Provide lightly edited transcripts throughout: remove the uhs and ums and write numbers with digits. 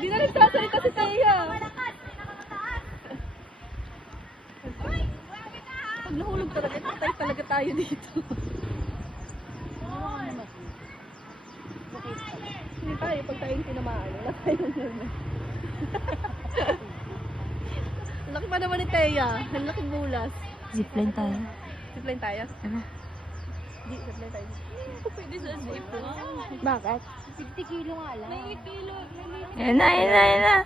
Hindi na nagsasalita si Thea. Pag nahulog talaga, patay talaga tayo dito. Hindi tayo, pag tayong tinamaan, wala tayong muna. Ang laki pa naman ni Thea. Ang laking bulas. Zipline tayo. Zipline tayo? Ano? Hindi, zipline tayo. Pwede sa zipline. Bakit? 50 kilo nga lang. May kilo. Yan na, yan na, yan na.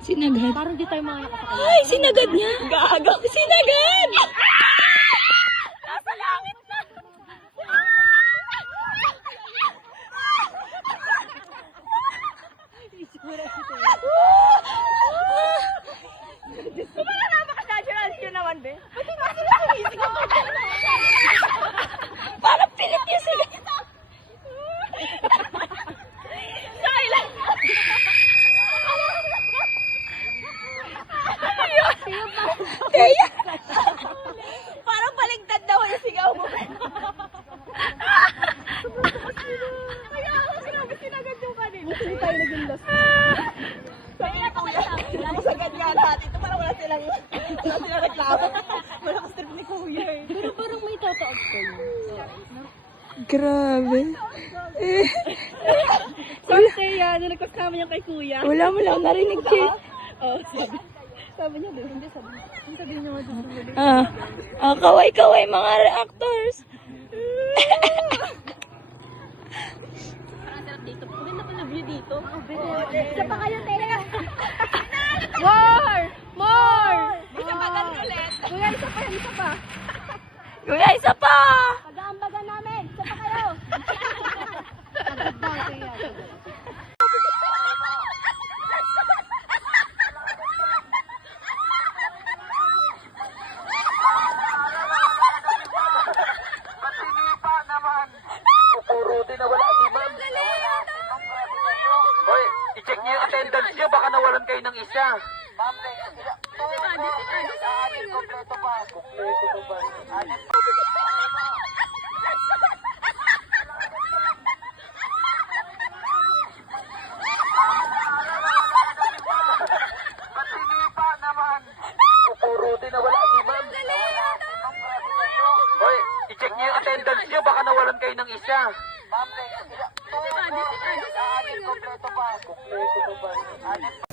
Sinagad. Parang di tayo mga nakakakaya. Ay, sinagad niya. Gago. Sinagad! Nasa langit na. Parang pilit niya sila. Kaya? Parang baligtad daw yung sigaw mo. Kaya ako sinabi sinagad yung kanina. Hindi tayo naging last. Kaya pa kaya sabi. Sagad nga natin. Ito parang wala silang reklamo. Malakas trip ni Kuya eh. Pero parang may tataag ko yun. Grabe. Sabi Thea, nung nagkasama niya kay Kuya. Wala mo lang narinig siya. Oh, sabi niya doon. Hindi, sabi niya nga doon. Kaway-kaway mga reactors. Parang sarap dito. Maganda pala view dito. Isa pa kayo, Thea. More! More! Isa pa ganun ulit. Kuya, isa pa yan, isa pa. Kuya, isa pa! Pag-aambagan namin. Isa pa kayo. Puro din nawala si ma'am. Hoy, i-check niyo yung attendance niyo. Baka nawalan kayo ng isa. Ma'am, kompleto pa. Kompleto pa ba? Pasinipa naman. Puro din nawala si ma'am. Hoy, i-check niyo yung attendance niyo. Baka nawalan kayo ng isa. Ma'am, kompleto pa. Kompleto pa ba?